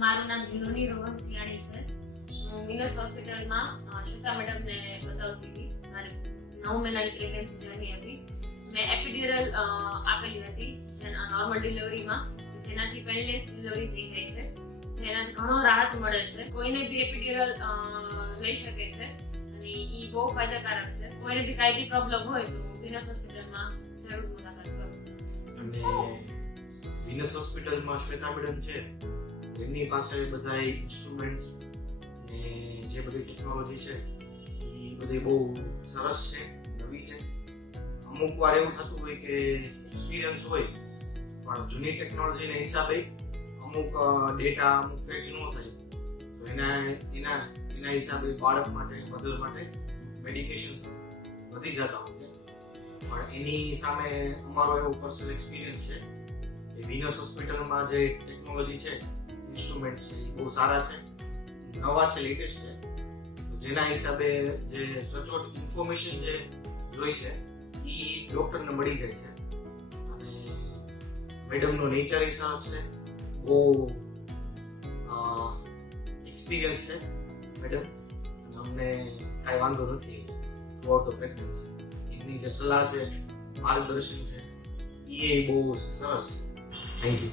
મારું નામ વિનોની રોહન સિયાણી છે. હું વિનસ હોસ્પિટલમાં શ્વેતા મેડમને બતાવતી હતી. મારે 9 મહિનાની પ્રેગ્નન્સી જર્ની હતી. મેં એપિડ્યુરલ આપેલી હતી જેના નોર્મલ ડિલિવરીમાં, જેનાથી પેનલેસ ડિલિવરી થઈ જાય છે, જેનાથી ઘણો રાહત મળે છે. કોઈને બી એપિડ્યુરલ લઈ શકે છે અને એ બહુ ફાયદાકારક છે. કોઈને બી કાંઈ બી પ્રોબ્લેમ હોય તો વિનસ હોસ્પિટલમાં જરૂર મુલાકાત કરો. અને વિનસ હોસ્પિટલમાં શ્વેતા મેડમ છે, એમની પાસે બધા ઇન્સ્ટ્રુમેન્ટ્સ ને જે બધી ટેકનોલોજી છે એ બધી બહુ સરસ છે, નવી છે. અમુક વાર એવું થતું હોય કે એક્સપિરિયન્સ હોય પણ જૂની ટેકનોલોજીના હિસાબે અમુક ડેટા અમુક ફેચ ન થાય, તો એના હિસાબે બાળક માટે મધર માટે મેડિકેશન વધી જતા હોય છે. પણ એની સામે અમારો એવો પર્સનલ એક્સપિરિયન્સ છે કે વિનસ હોસ્પિટલમાં જે ટેકનોલોજી છે, ઇન્સ્ટ્રુમેન્ટ્સ છે, એ બહુ સારા છે, નવા છે, લેટેસ્ટ છે. તો જેના હિસાબે જે સચોટ ઇન્ફોર્મેશન જે જોઈ છે એ ડૉક્ટરને મળી જાય છે. અને મેડમનો નેચર એ સરસ છે, બહુ એક્સપિરિયન્સ છે મેડમ, અને અમને કાંઈ વાંધો નથી થ્રુઆઉટ ધ પ્રેગ્નન્સી. એમની જે સલાહ છે, માર્ગદર્શન છે, એ બહુ સરસ. Thank you.